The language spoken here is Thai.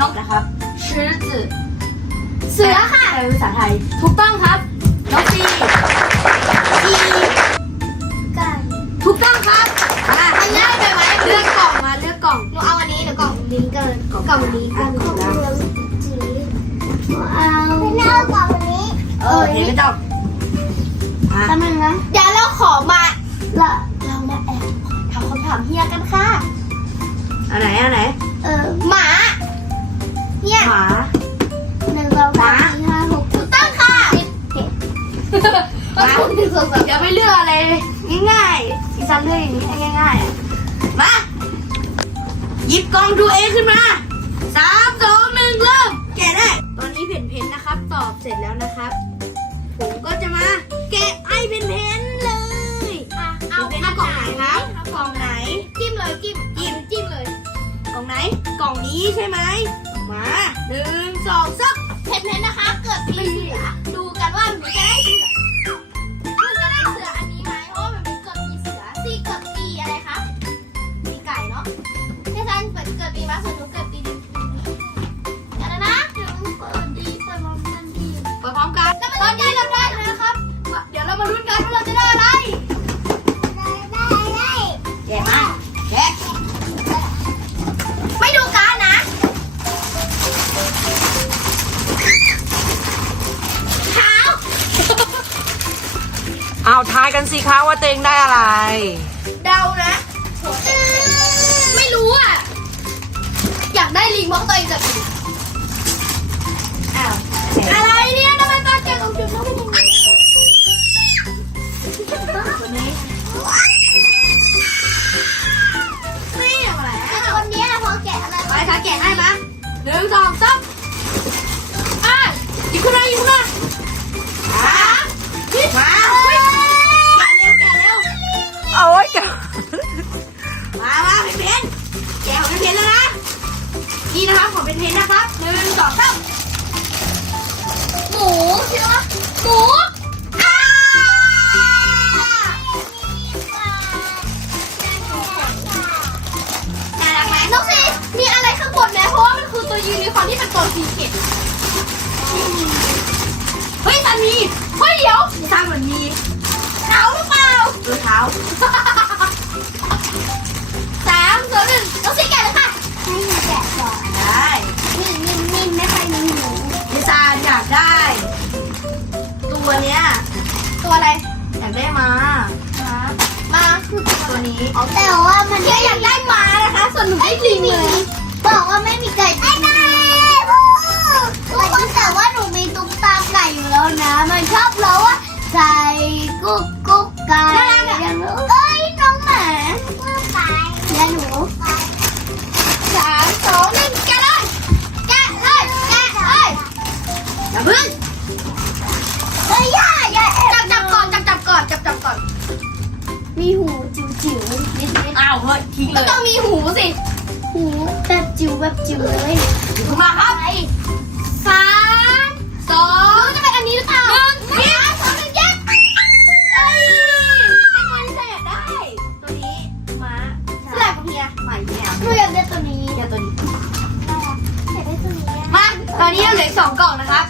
นกนะครับ狮子เสือค่ะแปลเป็นภาษาไทย ถูกต้องครับนกจีจีไก่ถูกต้องครับอะมันง่ายไปไหมเลือกกล่องมาเลือกกล่องหนูเอาอันนี้หรือกล่องนี้เกินกล่องนี้อะกล่องแล้วจีเอาไม่เอากล่องนี้เออเห็นไม่ต้องอะ แป๊บนึงนะเดี๋ยว มาคุณหนึ่งสองสามเดี๋ยวไม่เลือกอะไรง่ายๆดิฉันเลือกอย่างนี้ให้ง่ายๆอะมาหยิบกล่องดูเองขึ้นมาสามสองหนึ่งเริ่มแกะได้ ตอนนี้เพนเพนนะครับ ตอบเสร็จแล้วนะครับ ผมก็จะมาแกะไอ้เพนเพนเลยเอาเพนเพนเอากล่องไหนครับกล่องไหนจิ้มเลยจิ้มจิ้มจิ้มเลย กล่องไหน กล่องนี้ใช่ไหม กันสิคะว่าตัวเองได้อะไร เดานะ ไม่รู้อะ อยากได้ลิงเพราะตัวเองจะเป็นอ้าวอะไรเนี่ยทำไมตาแกของจุดต้องเป็นอย่างนี้ตัวนี้ไม่เอาแหละคนนี้พอแกะอะไรไปค่ะแกะให้มาหนึ่งสองสาม นี่นะครับของเป็นเพนนะครับหนึ่งสองสามหมูใช่ไหมหมูอ้าน่ารักไหมน้องซีมีอะไรข้างบนไหมเพราะว่ามันคือตัวยูนิคอร์นที่เป็นตัวซีเกตเฮ้ยซันมีเฮ้ยเดี๋ยวซันเหมือนมีเท้า ตัวอะไร อยากได้มามาคือตัวนี้แต่ว่ามันเยอยากได้หมานะคะ ส่วนหนูได้ลิงเลย บอกว่าไม่มีไก่ไอ้ไก่ทุกคนแต่ว่าหนูมีตุ๊กตาไก่อยู่แล้วนะ มันชอบร้องว่าไก่กุ๊กกุ๊กไก่ยังเอ้ยน้องหมาไก่เดี๋ยวหนูสามสองหนึ่งแกะเลยแกะเลยแกะเลยอย่าพึ่งาวเฮ้ยทิ้งเลก็ยต้องมีหูสิ หูแบบจิ๋วแบบจิ๋วเลยหยิบขึ้นมาครับไปสามสองจะเป็นอันนี้หรือเปล่าหนึ่งสองหนึ่งแยกเอ้ยเป็นตัวที่ฉันอยากได้ ตัวนี้ม้าสลับกับเฮียใหม่แมวหนูอยากได้ตัวนี้เดี๋ยวตัวนี้อยากได้ตัวนี้มาตอนนี้เราเหลืออกสองกล่องนะครับ